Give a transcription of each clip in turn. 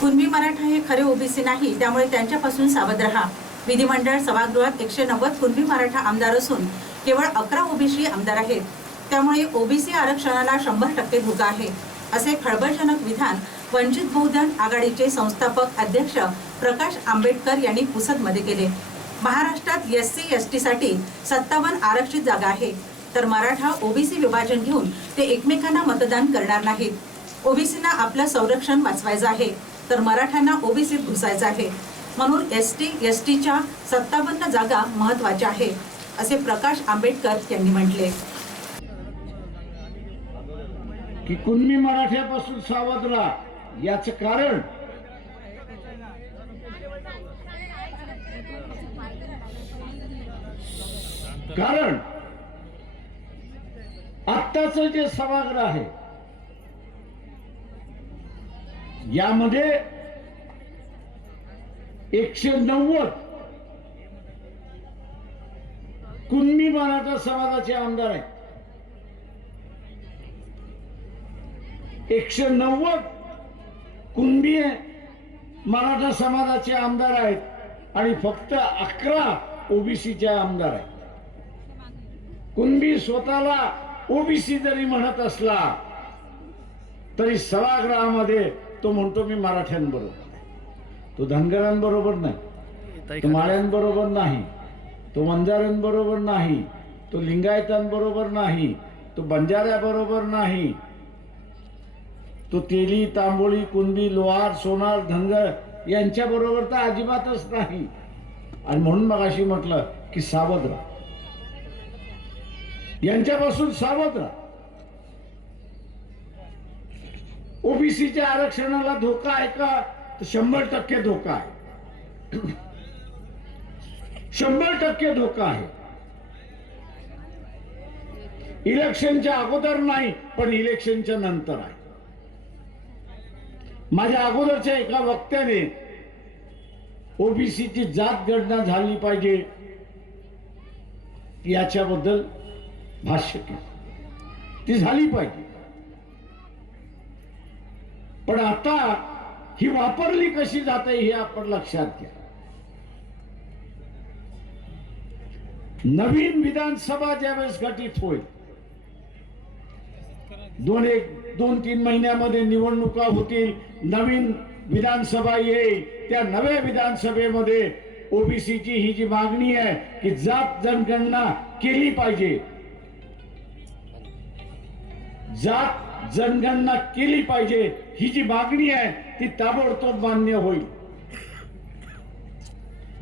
कुणबी मराठा हे खरे ओबीसी नाही, त्यामुळे त्यांच्यापासून सावध राहा। विधिमंडळ सभागृहात 190 कुणबी मराठा आमदार असून केवळ 11 ओबीसी आमदार आहेत, त्यामुळे ओबीसी आरक्षणाला 100% धोका आहे, असे खळबळजनक विधान वंचित बहुजन आघाडीचे संस्थापक अध्यक्ष प्रकाश आंबेडकर यांनी पुसदमध्ये केले। महाराष्ट्रात एससी एसटी साठी 57 आरक्षित जागा आहे, तर मराठा ओबीसी विभाजन घेऊन ते एकमेकांना मतदान करणार नाहीत। ओबीसींना आपलं संरक्षण वाचवायचं आहे, तर मराठ्यांना ओबीसीत घुसायचं आहे, म्हणून एसटी एसटीच्या 57 जागा महत्त्वाच्या आहे, असे प्रकाश आंबेडकर यांनी म्हटले। की कुणबी मराठ्यापासून सावध राहा, याचं कारण आत्ताच जे सभागृह आहे यामध्ये 190 कुणबी मराठा समाजाचे आमदार आहेत। 190 कुणबी मराठा समाजाचे आमदार आहेत आणि फक्त 11 ओबीसीचे आमदार आहेत। कुणबी स्वतःला ओबीसी जरी म्हणत असला तरी सभागृहामध्ये तो म्हणतो मी मराठ्यांबरोबर, तो धनगरांबरोबर नाही, तो माळ्यांबरोबर नाही, तो वंजाऱ्यांबरोबर नाही, तो लिंगायतांबरोबर नाही, तो बंजाऱ्याबरोबर नाही, तो तेली तांबोळी कुणबी लोहार सोनार धनगर यांच्या बरोबर तर अजिबातच नाही। आणि म्हणून मग अशी म्हटलं की सावध राहा, यांच्यापासून सावध राहा। ओबीसीच्या आरक्षणाला धोका आहे का? तर 100% धोका आहे, 100% धोका आहे। इलेक्शनच्या अगोदर नाही, पण इलेक्शनच्या नंतर आहे। माझ्या अगोदरच्या एका वक्त्याने ओबीसीची जात गणना झाली पाहिजे याच्याबद्दल भाष्य केलं, ती झाली पाहिजे, पण आता ही वापरली कशी जाते हे आपण लक्षात घ्या। नवीन विधानसभा ज्यावेळेस गठीत होईल, 2-3 महिन्यामध्ये निवडणुका होतील, नवीन विधानसभा येईल, त्या नव्या विधानसभेमध्ये ओबीसीची ही जी मागणी आहे की जात जनगणना केली पाहिजे, जात जनगणना केली पाहिजे, ही जी मागणी आहे ती ताबडतोब मान्य होईल।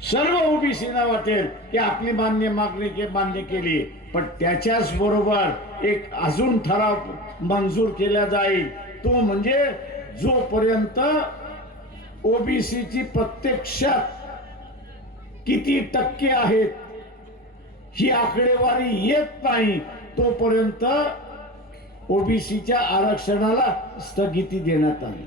सर्व ओबीसीना वाटेल की आपली मागणी केली, पण त्याच्याच बरोबर एक अजून ठराव मंजूर केला जाईल, तो म्हणजे जोपर्यंत ओबीसीची प्रत्यक्षात किती टक्के आहेत ही आकडेवारी येत नाही, तोपर्यंत ओबीसीच्या आरक्षणाला स्थगिती देण्यात आली।